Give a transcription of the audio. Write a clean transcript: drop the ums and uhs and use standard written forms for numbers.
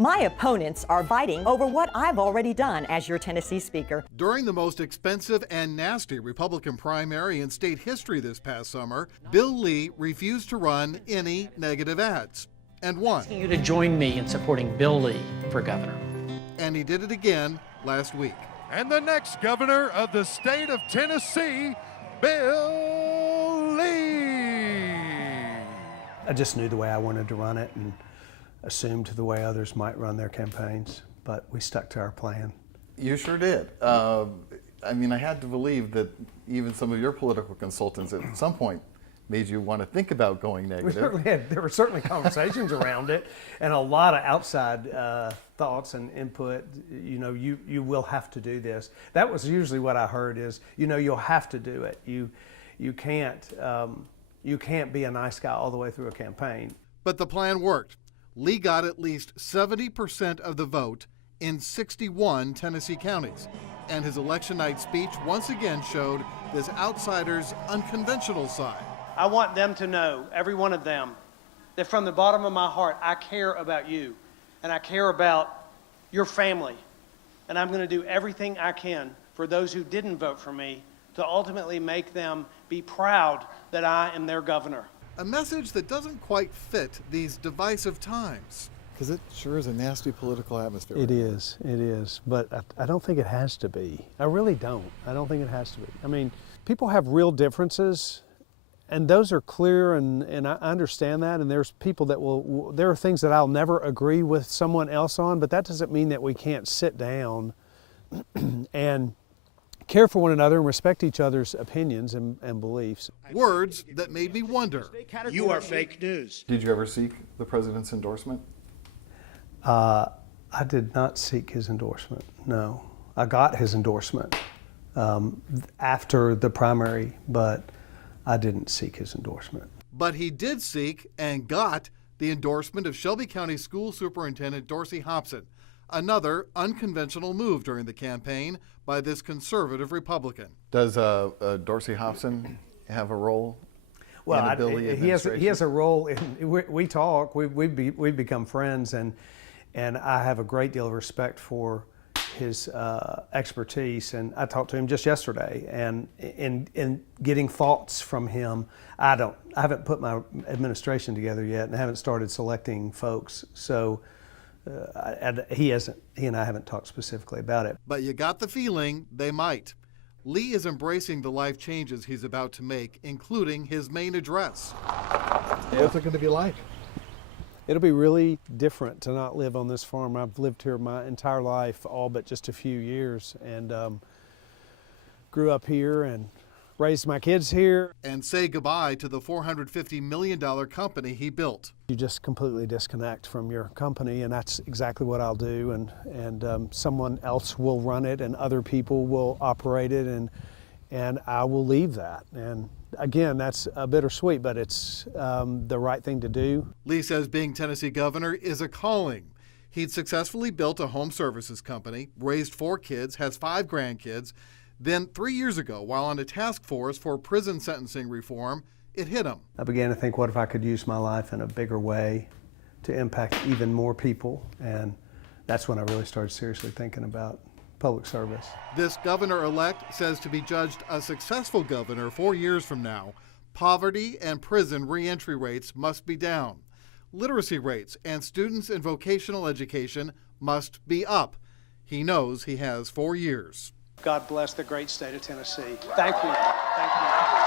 My opponents are fighting over what I've already done as your Tennessee Speaker. During the most expensive and nasty Republican primary in state history this past summer, Bill Lee refused to run any negative ads and won. Asking you to join me in supporting Bill Lee for governor. And he did it again last week. And the next governor of the state of Tennessee, Bill Lee. I just knew the way I wanted to run it and assumed the way others might run their campaigns, but we stuck to our plan. You sure did. I mean, I had to believe that even some of your political consultants at some point made you want to think about going negative. There were certainly conversations around it and a lot of outside thoughts and input. You know, you will have to do this. That was usually what I heard is, you know, you'll have to do it. You can't be a nice guy all the way through a campaign. But the plan worked. Lee got at least 70% of the vote in 61 Tennessee counties. And his election night speech once again showed this outsider's unconventional side. I want them to know, every one of them, that from the bottom of my heart, I care about you and I care about your family. And I'm going to do everything I can for those who didn't vote for me to ultimately make them be proud that I am their governor. A message that doesn't quite fit these divisive times. Because it sure is a nasty political atmosphere. It is, but I don't think it has to be. I really don't. I don't think it has to be. I mean, people have real differences, and those are clear, and I understand that, and there's people that there are things that I'll never agree with someone else on, but that doesn't mean that we can't sit down and care for one another and respect each other's opinions and beliefs. Words that made me wonder. You are fake news. Did you ever seek the president's endorsement? I did not seek his endorsement, no. I got his endorsement after the primary, but I didn't seek his endorsement. But he did seek and got the endorsement of Shelby County School Superintendent Dorsey Hobson, another unconventional move during the campaign by this conservative Republican. Does Dorsey Hobson have a role in the Bill Lee administration? He has a role in, we talk, we've become friends, and I have a great deal of respect for his expertise, and I talked to him just yesterday, and in getting thoughts from him. I haven't put my administration together yet, and I haven't started selecting folks, so he and I haven't talked specifically about it. But you got the feeling they might. Lee is embracing the life changes he's about to make, including his main address. What's it going to be like? It'll be really different to not live on this farm. I've lived here my entire life, all but just a few years, and grew up here and raised my kids here. And say goodbye to the $450 million company he built. You just completely disconnect from your company, and that's exactly what I'll do, and someone else will run it, and other people will operate it, and I will leave that. And again, that's bittersweet, but it's the right thing to do. Lee says being Tennessee governor is a calling. He'd successfully built a home services company, raised 4 kids, has 5 grandkids. Then 3 years ago, while on a task force for prison sentencing reform, it hit him. I began to think, what if I could use my life in a bigger way to impact even more people? And that's when I really started seriously thinking about public service. This governor-elect says to be judged a successful governor 4 years from now, poverty and prison reentry rates must be down. Literacy rates and students in vocational education must be up. He knows he has 4 years. God bless the great state of Tennessee. Thank you. Thank you.